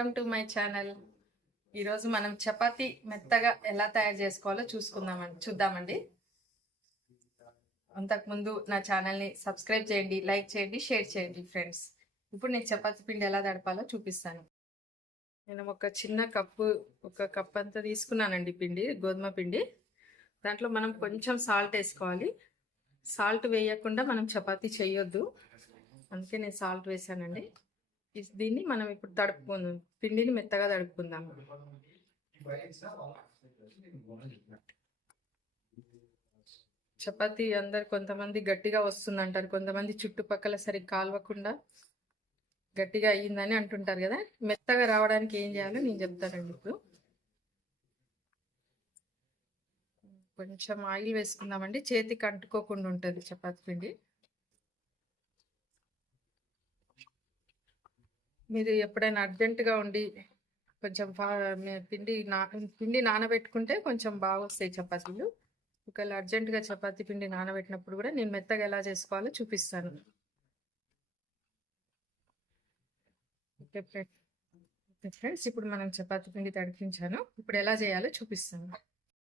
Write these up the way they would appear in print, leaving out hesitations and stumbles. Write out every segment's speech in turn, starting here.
Welcome to my channel. ఈరోజు మనం చపాతి మెత్తగా ఎలా తయారు చేసుకోవాలో చూద్దామండి. అంతకుముందు నా ఛానల్ని సబ్స్క్రైబ్ చేయండి, లైక్ చేయండి, షేర్ చేయండి ఫ్రెండ్స్. ఇప్పుడు నేను చపాతి పిండి ఎలా తడపాలో చూపిస్తాను. నేను ఒక చిన్న కప్పు అంతా తీసుకున్నానండి పిండి, గోధుమ పిండి. దాంట్లో మనం కొంచెం సాల్ట్ వేసుకోవాలి. సాల్ట్ వేయకుండా మనం చపాతీ చేయొద్దు, అందుకే నేను సాల్ట్ వేసానండి. దీన్ని మనం ఇప్పుడు తడుపుకుందాం, పిండిని మెత్తగా తడుపుకుందాం. చపాతీ కొంతమంది గట్టిగా వస్తుందంటారు, కొంతమంది చుట్టుపక్కల సరిగ్గా కాలవకుండా గట్టిగా అయ్యిందని అంటుంటారు కదా. మెత్తగా రావడానికి ఏం చేయాలో నేను చెప్తానండి. ఇప్పుడు కొంచెం ఆయిల్ వేసుకుందామండి, చేతికి అంటుకోకుండా ఉంటుంది చపాతీ పిండి. మీరు ఎప్పుడైనా అర్జెంటుగా ఉండి కొంచెం పిండి నానబెట్టుకుంటే కొంచెం బాగా వస్తాయి చపాతీలు. ఒకవేళ అర్జెంటుగా చపాతీ పిండి నానబెట్టినప్పుడు కూడా నేను మెత్తగా ఎలా చేసుకోవాలో చూపిస్తాను. ఓకే ఫ్రెండ్స్, ఇప్పుడు మనం చపాతీ పిండి తడిపించాను. ఇప్పుడు ఎలా చేయాలో చూపిస్తాను.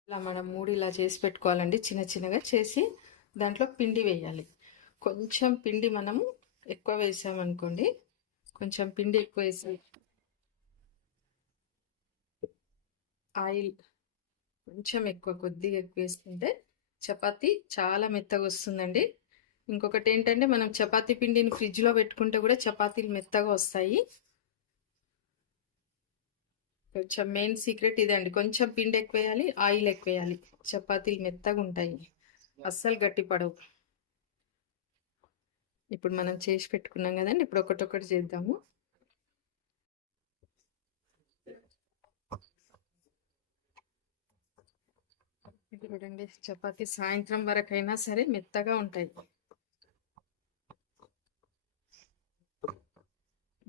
ఇలా మనం ఇలా చేసి పెట్టుకోవాలండి. చిన్న చిన్నగా చేసి దాంట్లో పిండి వేయాలి. కొంచెం పిండి మనము ఎక్కువ వేసామనుకోండి, కొంచెం పిండి ఎక్కువ వేసి ఆయిల్ కొంచెం కొద్దిగా ఎక్కువ వేసుకుంటే చపాతీ చాలా మెత్తగా వస్తుందండి. ఇంకొకటి ఏంటంటే, మనం చపాతీ పిండిని ఫ్రిడ్జ్లో పెట్టుకుంటే కూడా చపాతీలు మెత్తగా వస్తాయి. కొంచెం మెయిన్ సీక్రెట్ ఇదే అండి, కొంచెం పిండి ఎక్కువ వేయాలి, ఆయిల్ ఎక్కువ వేయాలి. చపాతీలు మెత్తగా ఉంటాయి, అస్సలు గట్టి పడవు. ఇప్పుడు మనం చేసి పెట్టుకున్నాం కదండి, ఇప్పుడు ఒకటొకటి చేద్దాము. చూడండి, చపాతీ సాయంత్రం వరకైనా సరే మెత్తగా ఉంటాయి.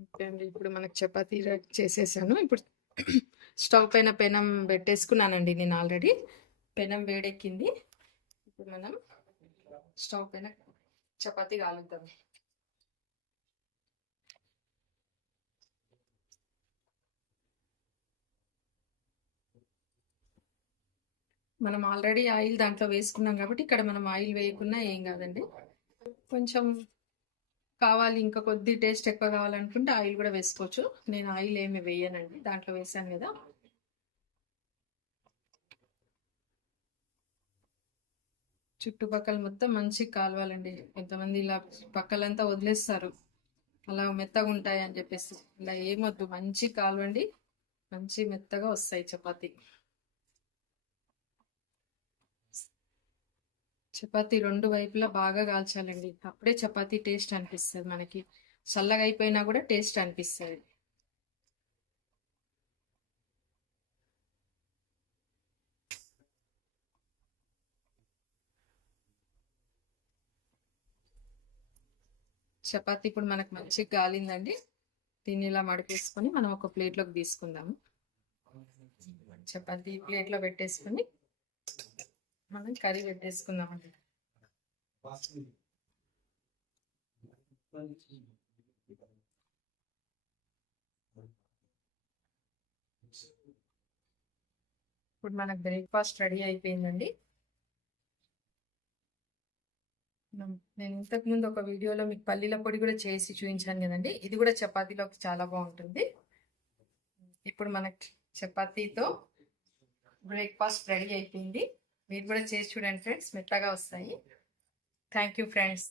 ఓకే అండి, ఇప్పుడు మనకు చపాతీ చేసేసాను. ఇప్పుడు స్టవ్ పైన పెనం పెట్టేసుకున్నానండి నేను ఆల్రెడీ. పెనం వేడెక్కింది. ఇప్పుడు మనం స్టవ్ పైన చపాతీ కాలుద్దాం. మనం ఆల్రెడీ ఆయిల్ దాంట్లో వేసుకున్నాం కాబట్టి ఇక్కడ మనం ఆయిల్ వేయకున్నా ఏం కాదండి. కొంచెం కావాలి, ఇంకా కొద్ది టేస్ట్ ఎక్కువ కావాలనుకుంటే ఆయిల్ కూడా వేసుకోవచ్చు. నేను ఆయిల్ ఏమి వేయనండి, దాంట్లో వేసాను కదా. చుట్టుపక్కల మొత్తం మంచిగా కాలవాలండి. కొంతమంది ఇలా పక్కలంతా వదిలేస్తారు, అలా మెత్తగా ఉంటాయి అని చెప్పేసి. ఇలా ఏమొద్దు, మంచి కాలవండి, మంచి మెత్తగా వస్తాయి చపాతీ. చపాతీ రెండు వైపులా బాగా కాల్చాలండి, అప్పుడే చపాతీ టేస్ట్ అనిపిస్తుంది మనకి. చల్లగా అయిపోయినా కూడా టేస్ట్ అనిపిస్తుంది. చపాతీ ఇప్పుడు మనకు మంచిగా కాలిందండి. దీన్ని ఇలా మడిపేసుకొని మనం ఒక ప్లేట్లోకి తీసుకుందాము. చపాతీ ప్లేట్లో పెట్టేసుకొని మనం కర్రీ పెట్టేసుకుందామండి. ఇప్పుడు మనకు బ్రేక్ఫాస్ట్ రెడీ అయిపోయిందండి. నేను ఇంతకుముందు ఒక వీడియోలో మీకు పల్లీల పొడి కూడా చేసి చూపించాను కదండి, ఇది కూడా చపాతీలోకి చాలా బాగుంటుంది. ఇప్పుడు మనకి చపాతీతో బ్రేక్ఫాస్ట్ రెడీ అయిపోయింది. మీరు కూడా చేసి చూడండి ఫ్రెండ్స్, మెత్తగా వస్తాయి. Thank you friends.